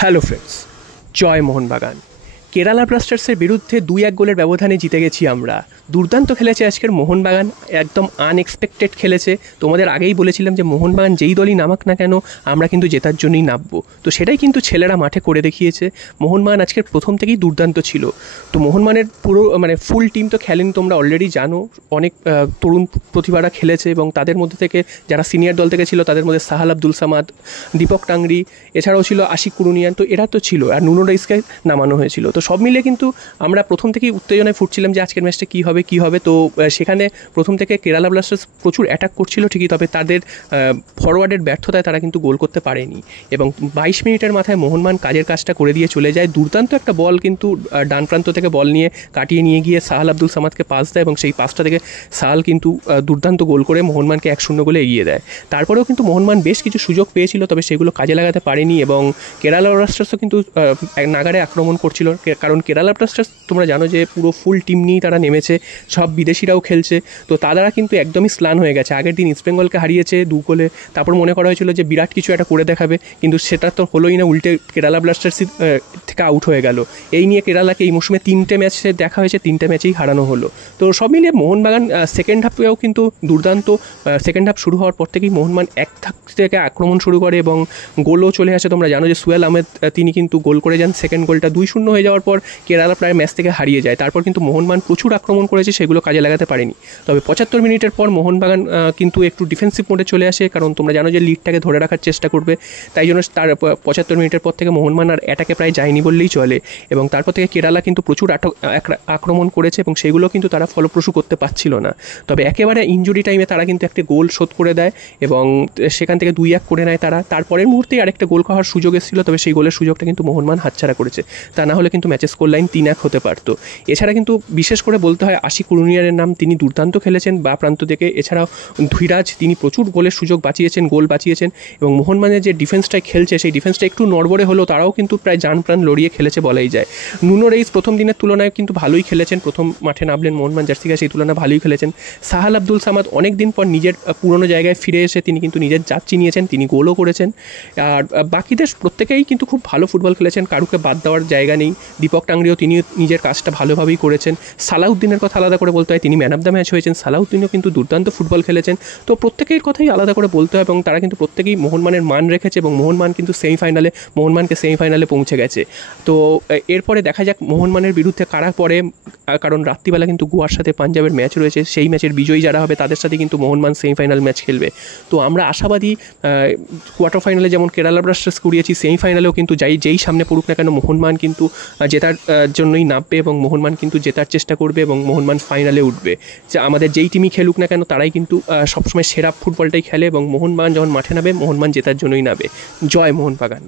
Hello friends, জয় মোহনবাগান। কেরালা ব্লাস্টার্সের বিরুদ্ধে 2-1 গোলের ব্যবধানে জিতে গেছি আমরা। দুর্দান্ত খেলেছে আজকের মোহনবাগান, একদম আনএক্সপেক্টেড খেলেছে। তোমাদের আগেই বলেছিলাম যে মোহনবাগান যেই দলই নামাক না কেন আমরা কিন্তু জেতার জন্যই নামবো, তো সেটাই কিন্তু ছেলেরা মাঠে করে দেখিয়েছে। মোহনবাগান আজকের প্রথম থেকেই দুর্দান্ত ছিল। তো মোহনবাগানের পুরো ফুল টিম তো খেলেনি, তোমরা অলরেডি জানো। অনেক তরুণ প্রতিভারা খেলেছে এবং তাদের মধ্যে থেকে যারা সিনিয়র দল থেকে ছিল তাদের মধ্যে সাহাল আব্দুল সামাদ, দীপক টাংরি, এছাড়াও ছিল আশিক কুরুনিয়ান, তো এরা তো ছিল, আর নুনো রাইসকে নামানো হয়েছিল। তো সব মিলিয়ে কিন্তু আমরা প্রথম থেকেই উত্তেজনায় ফুটছিলাম যে আজকের ম্যাচটা কী হবে। তো সেখানে প্রথম থেকে কেরালা ব্লাস্টার্স প্রচুর অ্যাটাক করছিল ঠিকই, তবে তাদের ফরওয়ার্ডের ব্যর্থতায় তারা কিন্তু গোল করতে পারেনি। এবং 22 মিনিটের মাথায় মোহনবাগান কাজের কাজটা করে দিয়ে চলে যায়। দুর্দান্ত একটা বল কিন্তু ডান প্রান্ত থেকে বল নিয়ে কাটিয়ে নিয়ে গিয়ে সাহাল আব্দুল সামাদকে পাস দেয় এবং সেই পাসটা থেকে সাহাল কিন্তু দুর্দান্ত গোল করে মোহনবাগানকে 1-0 গোলে এগিয়ে দেয়। তারপরেও কিন্তু মোহনবাগান বেশ কিছু সুযোগ পেয়েছিল, তবে সেগুলো কাজে লাগাতে পারেনি এবং কেরালা ব্লাস্টার্সও কিন্তু নাগারে আক্রমণ করছিল। কারণ কেরালা ব্লাস্টার্স তোমরা জানো যে পুরো ফুল টিম নিয়েই তারা নেমেছে, সব বিদেশিরাও খেলছে। তো তারা কিন্তু একদমই স্লান হয়ে গেছে। আগের দিন ইস্ট বেঙ্গলকে হারিয়েছে 2 গোলে, তারপর মনে করা হয়েছিল যে বিরাট কিছু একটা করে দেখাবে, কিন্তু সেটা তো হলোই না, উল্টে কেরালা ব্লাস্টার্স থেকে আউট হয়ে গেল। এই নিয়ে কেরালাকে এই মৌসুমে 3টে ম্যাচে দেখা হয়েছে, 3টে ম্যাচেই হারানো হলো। তো সব মিলিয়ে মোহনবাগান সেকেন্ড হাফেও কিন্তু দুর্দান্ত। সেকেন্ড হাফ শুরু হওয়ার পর থেকেই মোহনবাগান এক থাক থেকে আক্রমণ শুরু করে এবং গোলও চলে আসে। তোমরা জানো যে সুয়েল আহমেদ তিনি কিন্তু গোল করে যান। সেকেন্ড গোলটা 2-0 হয়ে যাওয়ার পর কেরালা প্রায় ম্যাচ থেকে হারিয়ে যায়। তারপর কিন্তু মোহনবাগান প্রচুর আক্রমণ করেছে, সেগুলো কাজে লাগাতে পারেনি। তবে 75 মিনিটের পর মোহনবাগান কিন্তু একটু ডিফেন্সিভ মোডে চলে আসে, কারণ তোমরা জানো যে লিডটাকে ধরে রাখার চেষ্টা করবে। তাই জন্য তার 75 মিনিটের পর থেকে মোহনবাগান আর অ্যাটাকে প্রায় যায়নি বললেই চলে। এবং তারপর থেকে কেরালা কিন্তু প্রচুর আক্রমণ করেছে এবং সেগুলো কিন্তু তারা ফলপ্রসূ করতে পারছিল না। তবে একেবারে ইনজুরি টাইমে তারা কিন্তু একটা গোল শোধ করে দেয় এবং সেখান থেকে 2-1 করে নেয় তারা। তারপরের মুহূর্তেই আরেকটা গোল খাওয়ার সুযোগ এসেছিল, তবে সেই গোলের সুযোগটা কিন্তু মোহনবাগান হাতছাড়া করেছে। তা না হলে কিন্তু ম্যাচের স্কোর লাইন 3-1 হতে পারতো। এছাড়া কিন্তু বিশেষ করে বলতে হয় আশিক কুরুনিয়ানের নাম, তিনি দুর্দান্ত খেলেছেন বা প্রান্ত থেকে। এছাড়াও ধীরাজ, তিনি প্রচুর গোলের সুযোগ বাঁচিয়েছেন, গোল বাঁচিয়েছেন। এবং মোহনবাগানের যে ডিফেন্সটাই খেলছে সেই ডিফেন্সটা একটু নড়বড়ে হলেও তারাও কিন্তু প্রায় জান প্রাণ লড়িয়ে খেলেছে বলাই যায়। নুনো রাইস প্রথম দিনের তুলনায় কিন্তু ভালোই খেলেছেন, প্রথম মাঠে নামলেন মোহনবাগান জার্সিকে, সেই তুলনায় ভালোই খেলেছেন। সাহাল আব্দুল সামাদ অনেক দিন পর নিজের পুরনো জায়গায় ফিরে এসে তিনি কিন্তু নিজের যাত্রী নিয়েছেন, তিনি গোলও করেছেন। আর বাকিদের প্রত্যেকেই কিন্তু খুব ভালো ফুটবল খেলেছেন, কারুকে বাদ দেওয়ার জায়গা নেই। দীপক টাংরিও তিনি নিজের কাজটা ভালোভাবেই করেছেন। সালাউদ্দিনের কথা আলাদা করে বলতে হয়, তিনি ম্যান অফ দ্য ম্যাচ হয়েছেন। সালাউদ্দিনও কিন্তু দুর্দান্ত ফুটবল খেলেছেন। তো প্রত্যেকের কথাই আলাদা করে বলতে হয় এবং তারা কিন্তু প্রত্যেকেই মোহনবাগানের মান রেখেছে এবং মোহনবাগান কিন্তু মোহনবাগানকে সেমিফাইনালে পৌঁছে গেছে। তো এরপরে দেখা যাক মোহনবাগানের বিরুদ্ধে কারা পড়ে, কারণ রাত্রিবেলা কিন্তু গোয়ার সাথে পাঞ্জাবের ম্যাচ রয়েছে। সেই ম্যাচের বিজয়ী যারা হবে তাদের সাথে কিন্তু মোহনবাগান সেমিফাইনাল ম্যাচ খেলবে। তো আমরা আশাবাদী, কোয়ার্টার ফাইনালে যেমন কেরালা ব্লাস্টার্স করিয়েছি, সেমিফাইনালেও কিন্তু যেই সামনে পড়ুক না কেন মোহনবাগান কিন্তু জেতার জন্যই নামবে এবং মোহনবাগান কিন্তু জেতার চেষ্টা করবে এবং মোহনবাগান ফাইনালে উঠবে। যে আমাদের যেই টিমই খেলুক না কেন তারাই কিন্তু সবসময় সেরা ফুটবলটাই খেলে এবং মোহনবাগান যখন মাঠে নামে মোহনবাগান জেতার জন্যই নামবে। জয় মোহনবাগান।